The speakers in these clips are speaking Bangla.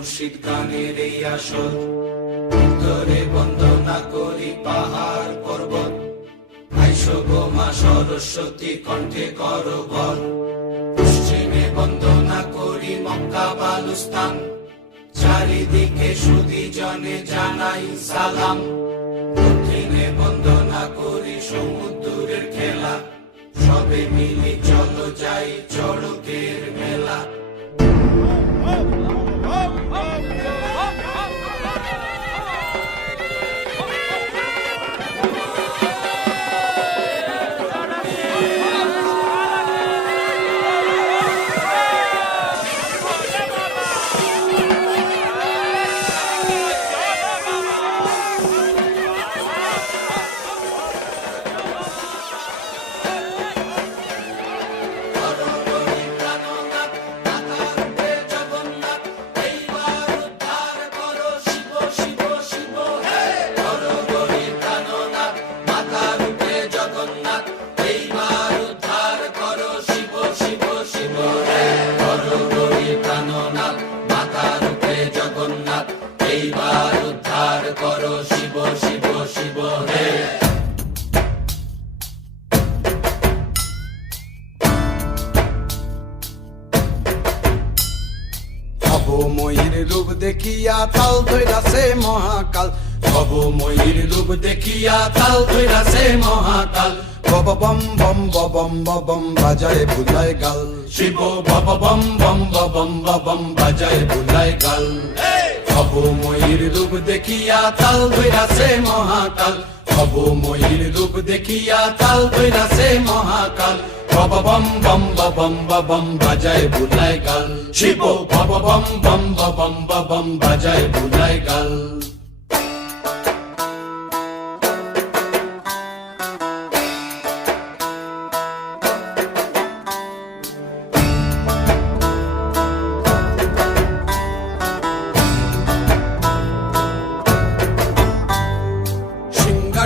মুর্শিদ গানের এই আসর। উত্তরে বন্দনা করি পাহাড় পর্বত, আইসো গো মা সরস্বতী কণ্ঠে করো বল। পশ্চিমে বন্দনা করি মক্কা বালুস্তান, চারিদিকে সুধী জনে জানাই সালাম। দক্ষিণে বন্দনা করি সমুদ্রের খেলা, সবে মিলি চলো যাই চড়কের মেলা। এইবার উদ্ধার করো শিব শিব শিব হে। ভবময়ীর রূপ দেখিয়া তাল ধইরাছে মহাকাল, ভবময়ীর রূপ দেখিয়া তাল ধইরাছে মহাকাল। বব বম বম বম বম বাজায় বুলায় গাল, শিব বব বম বম বম বম বাজায় বুলায় গাল। ভবময়ীর রূপ দেখিয়া তাল ধইরাছে মহাকাল, ভবময়ীর রূপ দেখিয়া তাল ধইরাছে মহাকাল। বব বম বম বম বাজায় বুলায় গাল, শিব বব বম বম বম বাজায় বুলায় গাল।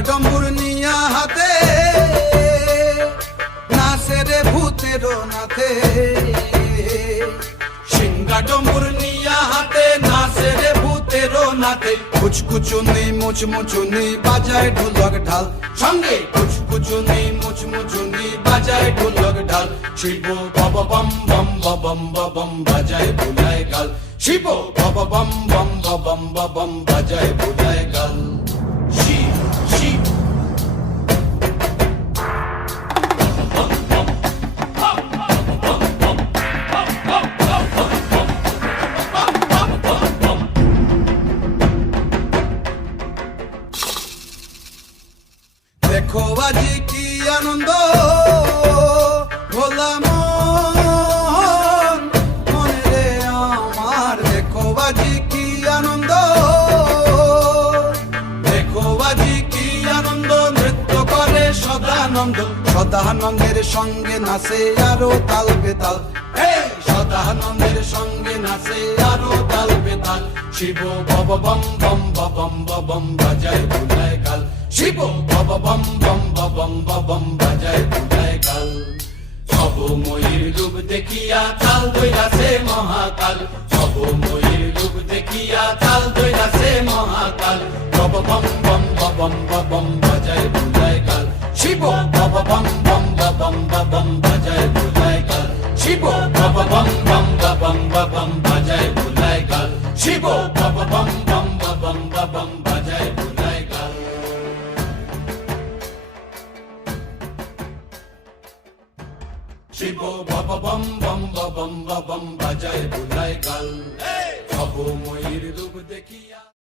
ডম্বুর নিয়া হাতে নাচে রে ভূতেরও নাথে, সিংহা ডম্বুর নিয়া হাতে নাচে রে ভূতেরও নাথে। কুচকুচুনি মুচমুচুনি বাজায় ঢোলক ঢাল, সঙ্গে কুচকুচুনি মুচমুচুনি বাজায় ঢোলক ঢাল। শিব বব বম বম বাজায় বুলায় গাল, শিব বব বম বম বাজায় বুলায় গাল। শিব শিব দেখো বাজি কি আনন্দ ভোলা মনে রে আমার, দেখো বাজি কি আনন্দ, দেখো বাজি কি আনন্দ, নৃত্য করে সদানন্দ, সদানন্দের সঙ্গে নাচে আরো তাল বেতাল, সদানন্দের সঙ্গে নাচে আরো তাল বেতাল। শিব বব বম বম বাজায় বুলায় গাল, শিব বব বম বম বাজায় বুলায় গাল। ভবময়ীর রূপ দেখিয়া তাল ধইরাছে মহাকাল, ভবময়ীর রূপ দেখিয়া তাল ধইরাছে মহাকাল। বব বম বম বাজায় বুলায় গাল, শিব বব বম বম বাজায় বুলায় গাল, শিব বব বম বম বাজায় বুলায় গাল, শিব বব বম বম বাজায় বুলায় গাল। শিব বব বম বম বাজায় বুলায় গাল। ভবময়ীর রূপ দেখিয়া